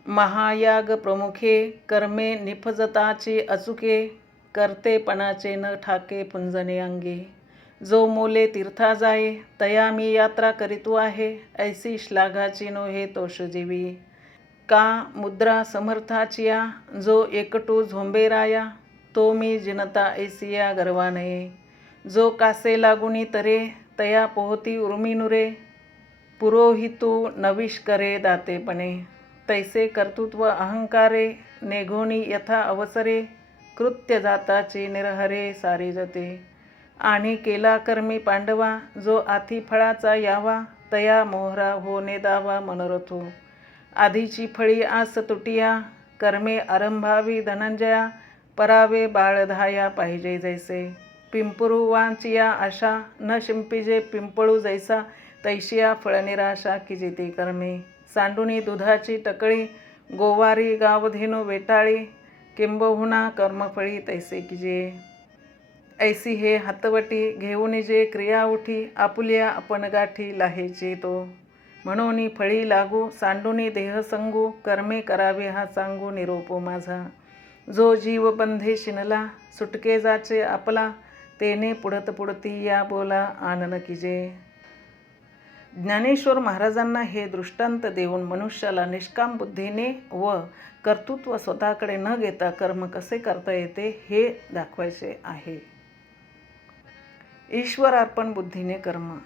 महायाग प्रमुखे, कर्मे निफजताचे अचुके, करतेपणाचे न ठाके पुंजने अंगे. जो मोले तीर्था जाये, तया मी यात्रा करीतो आहे, ऐसी श्लाघाची नोहे तोषजीवी. का मुद्रा समर्थाचिया, जो एकटो झोंबेराया, तो मी जिनता ऐसिया गर्वा नये. जो कासे लागुनी तरे, तया पोहती उर्मिनुरे, पुरोहितू नविश करे दातेपणे. तैसे कर्तृत्व अहंकारे, नेघोनी यथा अवसरे, कृत्य जाताची निरहरे सारी जते. आणि केला कर्मी पांडवा, जो आथी फळाचा यावा, तया मोहरा हो नेदावा मनोरथो. आधीची फळी आस तुटिया, कर्मे आरंभावी धनंजया, परावे बाळधाया पाहिजे जैसे. पिंपरू वांचिया आशा, न शिंपिजे पिंपळू जैसा, तैशिया फळनिराशा की जिती कर्मे. सांडुनी दुधाची टकळी, गोवारी गावधेनु वेटाळी, किंबहुना कर्मफळी तैसे कीजे. ऐसी हे हातवटी, घेऊन जे क्रिया उठी, आपुल्या आपण गाठी लाहेचे तो. म्हणून फळी लागू, सांडुनी देह संगू, कर्मे करावे हा सांगू निरोपो माझा. जो जीव बंधे शिनला, सुटके जाचे आपला, तेने पुढत पुढती या बोला आनन कीजे. ज्ञानेश्वर महाराजांना हे दृष्टांत देऊन मनुष्याला निष्काम बुद्धीने व कर्तृत्व स्वतःकडे न घेता कर्म कसे करता येते हे दाखवायचे आहे. ईश्वरार्पण बुद्धीने कर्म.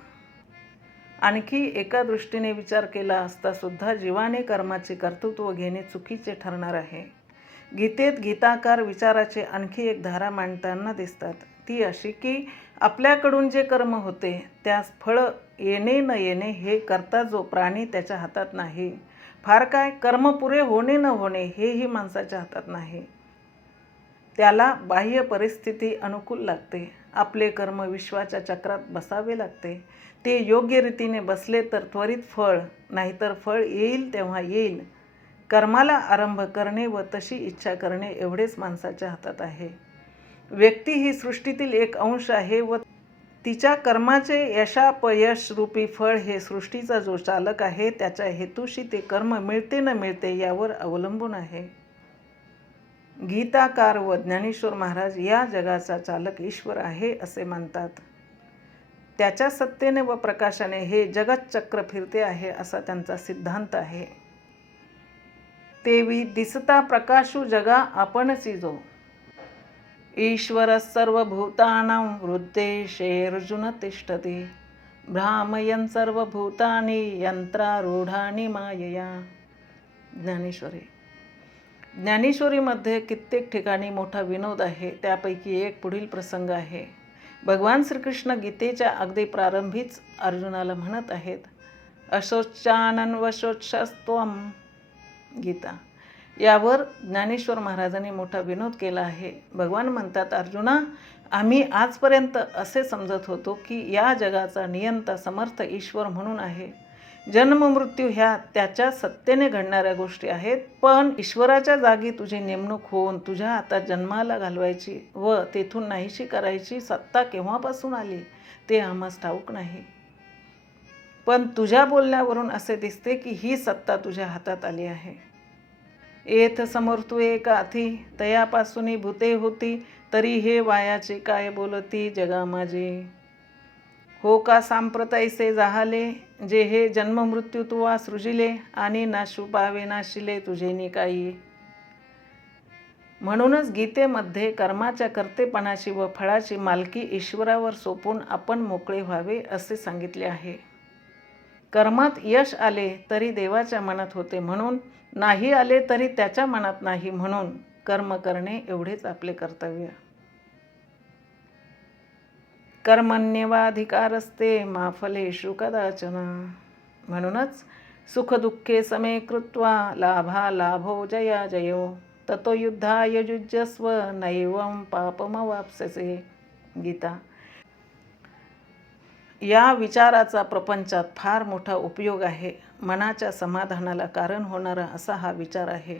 आणखी एका दृष्टीने विचार केला असता सुद्धा जीवाने कर्माचे कर्तृत्व घेणे चुकीचे ठरणार आहे. गीतेत गीताकार विचाराचे आणखी एक धारा मांडताना दिसतात. ती अशी की आपल्याकडून जे कर्म होते त्यास फळ येणे न येणे हे करता जो प्राणी त्याच्या हातात नाही. फार काय, कर्म पुरे होणे न होणे हेही माणसाच्या हातात नाही. त्याला बाह्य परिस्थिती अनुकूल लागते. आपले कर्म विश्वाच्या चक्रात बसावे लागते. ते योग्य रीतीने बसले तर त्वरित फळ, नाहीतर फळ येईल तेव्हा येईल. कर्माला आरंभ करणे व तशी इच्छा करणे एवढेच माणसाच्या हातात आहे. व्यक्ती ही सृष्टीतील एक अंश आहे व तिच्या कर्माचे यशापयश रूपी फळ हे सृष्टीचा जो चालक आहे त्याच्या हेतूशी ते कर्म मिळते न मिळते यावर अवलंबून आहे. गीताकार व ज्ञानेश्वर महाराज या जगाचा चालक ईश्वर आहे असे मानतात. त्याच्या सत्तेने व प्रकाशाने हे जगत चक्र फिरते आहे असा त्यांचा सिद्धांत आहे. तेवी दिसता प्रकाशू जगा आपणची जो, ईश्वर सर्वभूतानां हृद्देशेऽर्जुन तिष्ठति, भ्रामयन् सर्वभूतानि यंत्रारूढानि मायया. ज्ञानेश्वरी. ज्ञानेश्वरीमध्ये कित्येक ठिकाणी मोठा विनोद आहे. त्यापैकी एक पुढील प्रसंग आहे. भगवान श्रीकृष्ण गीतेच्या अगदी प्रारंभीच अर्जुनाला म्हणत आहेत, अशोचानन्वशोचस्त्वं. गीता. यावर ज्ञानेश्वर महाराजांनी मोठा विनोद केला आहे. भगवान म्हणतात, अर्जुना, आम्ही आजपर्यंत असे समजत होतो की या जगाचा नियंता समर्थ ईश्वर म्हणून आहे. जन्म मृत्यू ह्या त्याच्या सत्तेने घडणाऱ्या गोष्टी आहेत. पण ईश्वराच्या जागी तुझी नेमणूक होऊन तुझ्या हातात जन्माला घालवायची व तेथून नाहीशी करायची सत्ता केव्हापासून आली ते आम्हास ठाऊक नाही. पण तुझ्या बोलण्यावरून असे दिसते की ही सत्ता तुझ्या हातात आली आहे. येथ समोरत्वे काथी तयापासून भूते होती, तरी हे वायाचे काय बोलती जगा माझे. हो का सांप्रतैसे जाहले, जे हे जन्म मृत्यू तुवा सृजिले, आणि नाशू पावे नाशिले तुझे काही. म्हणूनच गीतेमध्ये कर्माच्या कर्तेपणाची व फळाची मालकी ईश्वरावर सोपून आपण मोकळे व्हावे असे सांगितले आहे. कर्मात यश आले तरी देवाच्या मनात होते म्हणून, नाही आले तरी त्याच्या मनात नाही म्हणून कर्म करणे एवढेच आपले कर्तव्य. कर्मण्येवाधिकारस्ते मा फलेषु कदाचन. म्हणूनच सुख दुःखे समे कृत्वा लाभा लाभो जया जयो, ततो युद्धाय युज्यस्व नैवं पापमवाप्स्यसे. गीता. या विचाराचा प्रपंचात फार मोठा उपयोग आहे. मनाच्या समाधानाला कारण होणारा असा हा विचार आहे.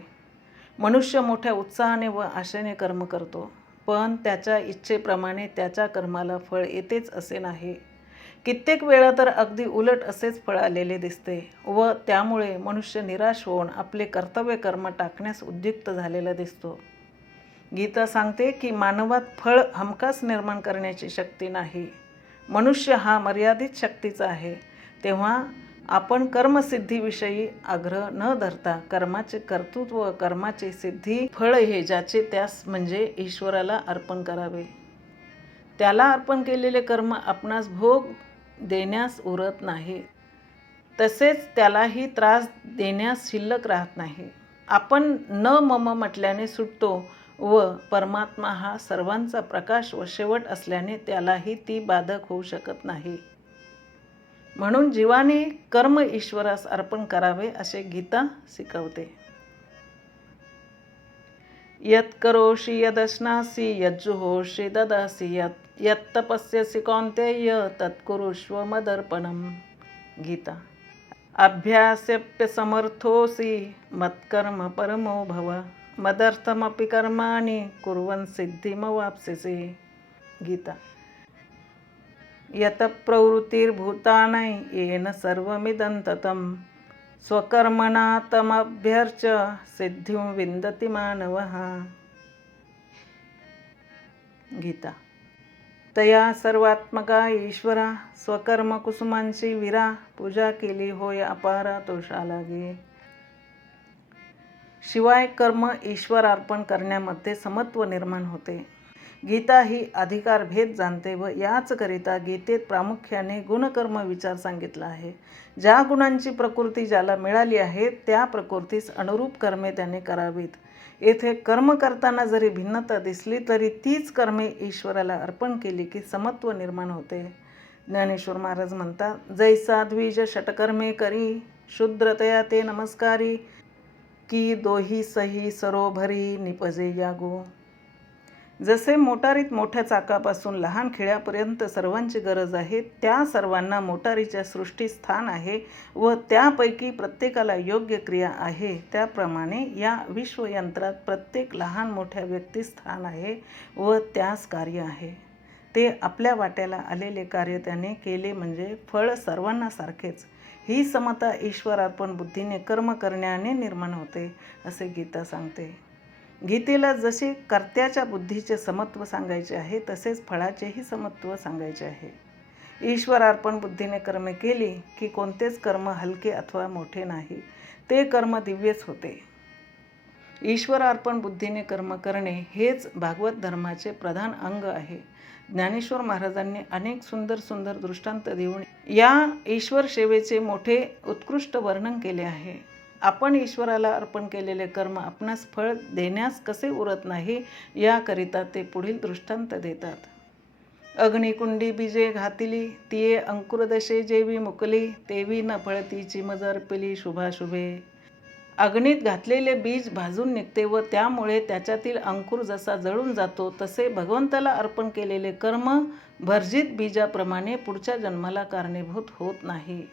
मनुष्य मोठ्या उत्साहाने व आशेने कर्म करतो, पण त्याच्या इच्छेप्रमाणे त्याच्या कर्माला फळ येतेच असे नाही. कित्येक वेळा तर अगदी उलट असेच फळ आलेले दिसते व त्यामुळे मनुष्य निराश होऊन आपले कर्तव्य कर्म टाकण्यास उद्युक्त झालेला दिसतो. गीता सांगते की मानवात फळ हमखास निर्माण करण्याची शक्ती नाही. मनुष्य हा मर्यादित शक्तीचा आहे. तेव्हा आपण कर्मसिद्धीविषयी आग्रह न धरता कर्माचे कर्तृत्व व कर्माचे सिद्धी फळ हे ज्याचे त्यास म्हणजे ईश्वराला अर्पण करावे. त्याला अर्पण केलेले कर्म आपणास भोग देण्यास उरत नाही, तसेच त्यालाही त्रास देण्यास शिल्लक राहत नाही. आपण न मम म्हटल्याने सुटतो व परमात्मा हा सर्वांचा प्रकाश व शेवट असल्याने त्यालाही ती बाधक होऊ शकत नाही. म्हणून जीवाने कर्म ईश्वरास अर्पण करावे असे गीता शिकवते. यत् करोषि यदश्नासि यज्जुहोषि ददासि यत् तपस्यसि कौन्तेय तत्कुरुष्व मदर्पणम्. गीता. अभ्यासेऽप्यसमर्थोऽसि मत्कर्म परमो भव, मदर्थमपि कर्माणि कुर्वन् सिद्धिमवाप्स्यसि. गीता. यत प्रवृत्तिर्भूतानि येन सर्वमिदं ततं, स्वकर्मणा तमभ्यर्च्य सिद्धिं विन्दति मानवः. गीता. तया सर्वात्मका ईश्वरा, स्वकर्म कुसुमांची विरा, पूजा केली होय अपारा तोषा लागे. शिवाय कर्म ईश्वरार्पण करण्यामध्ये समत्व निर्माण होते. गीता ही अधिकार भेद जाणते व याचकरिता गीतेत प्रामुख्याने गुणकर्म विचार सांगितला आहे. ज्या गुणांची प्रकृती ज्याला मिळाली आहे त्या प्रकृतीस अनुरूप कर्मे त्याने करावीत. येथे कर्म करताना जरी भिन्नता दिसली तरी तीच कर्मे ईश्वराला अर्पण केली की समत्व निर्माण होते. ज्ञानेश्वर महाराज म्हणतात, जैसा द्विज षटकर्मे करी, शूद्रतया ते नमस्कारी, की दोही सही सरोभरी निपजे यागो. जसे मोटारीत मोठ्या चाकापासून लहान खिळ्यापर्यंत सर्वांची गरज आहे, त्या सर्वांना मोटारीच्या सृष्टीत स्थान आहे व त्यापैकी प्रत्येकाला योग्य क्रिया आहे, त्याप्रमाणे या विश्वयंत्रात प्रत्येक लहान मोठ्या व्यक्तीस स्थान आहे व त्यास कार्य आहे. ते आपल्या वाट्याला आलेले कार्य त्याने केले म्हणजे फळ सर्वांना सारखेच. ही समता ईश्वरार्पण बुद्धीने कर्म करण्याने निर्माण होते असे गीता सांगते. गीतेला जसे कर्त्याच्या बुद्धीचे समत्व सांगायचे आहे तसेच फळाचेही समत्व सांगायचे आहे. ईश्वरार्पण बुद्धीने कर्मे केली की कोणतेच कर्म हलके अथवा मोठे नाही, ते कर्म दिव्यच होते. ईश्वरार्पण बुद्धीने कर्म करणे हेच भागवत धर्माचे प्रधान अंग आहे. ज्ञानेश्वर महाराजांनी अनेक सुंदर सुंदर दृष्टांत देऊन या ईश्वर सेवेचे मोठे उत्कृष्ट वर्णन केले आहे. आपण ईश्वराला अर्पण केलेले कर्म आपणास फळ देण्यास कसे उरत नाही याकरिता ते पुढील दृष्टांत देतात. अग्निकुंडी बीजे घातिली, तिये अंकुरदशे जेवी मुकली, तेवी न फळतीची मज अर्पिली शुभाशुभे. अग्नीत घातलेले बीज भाजून निघते व त्यामुळे त्याच्यातील अंकुर जसा जळून जातो, तसे भगवंताला अर्पण केलेले कर्म भर्जित बीजाप्रमाणे पुढच्या जन्माला कारणीभूत होत नाही.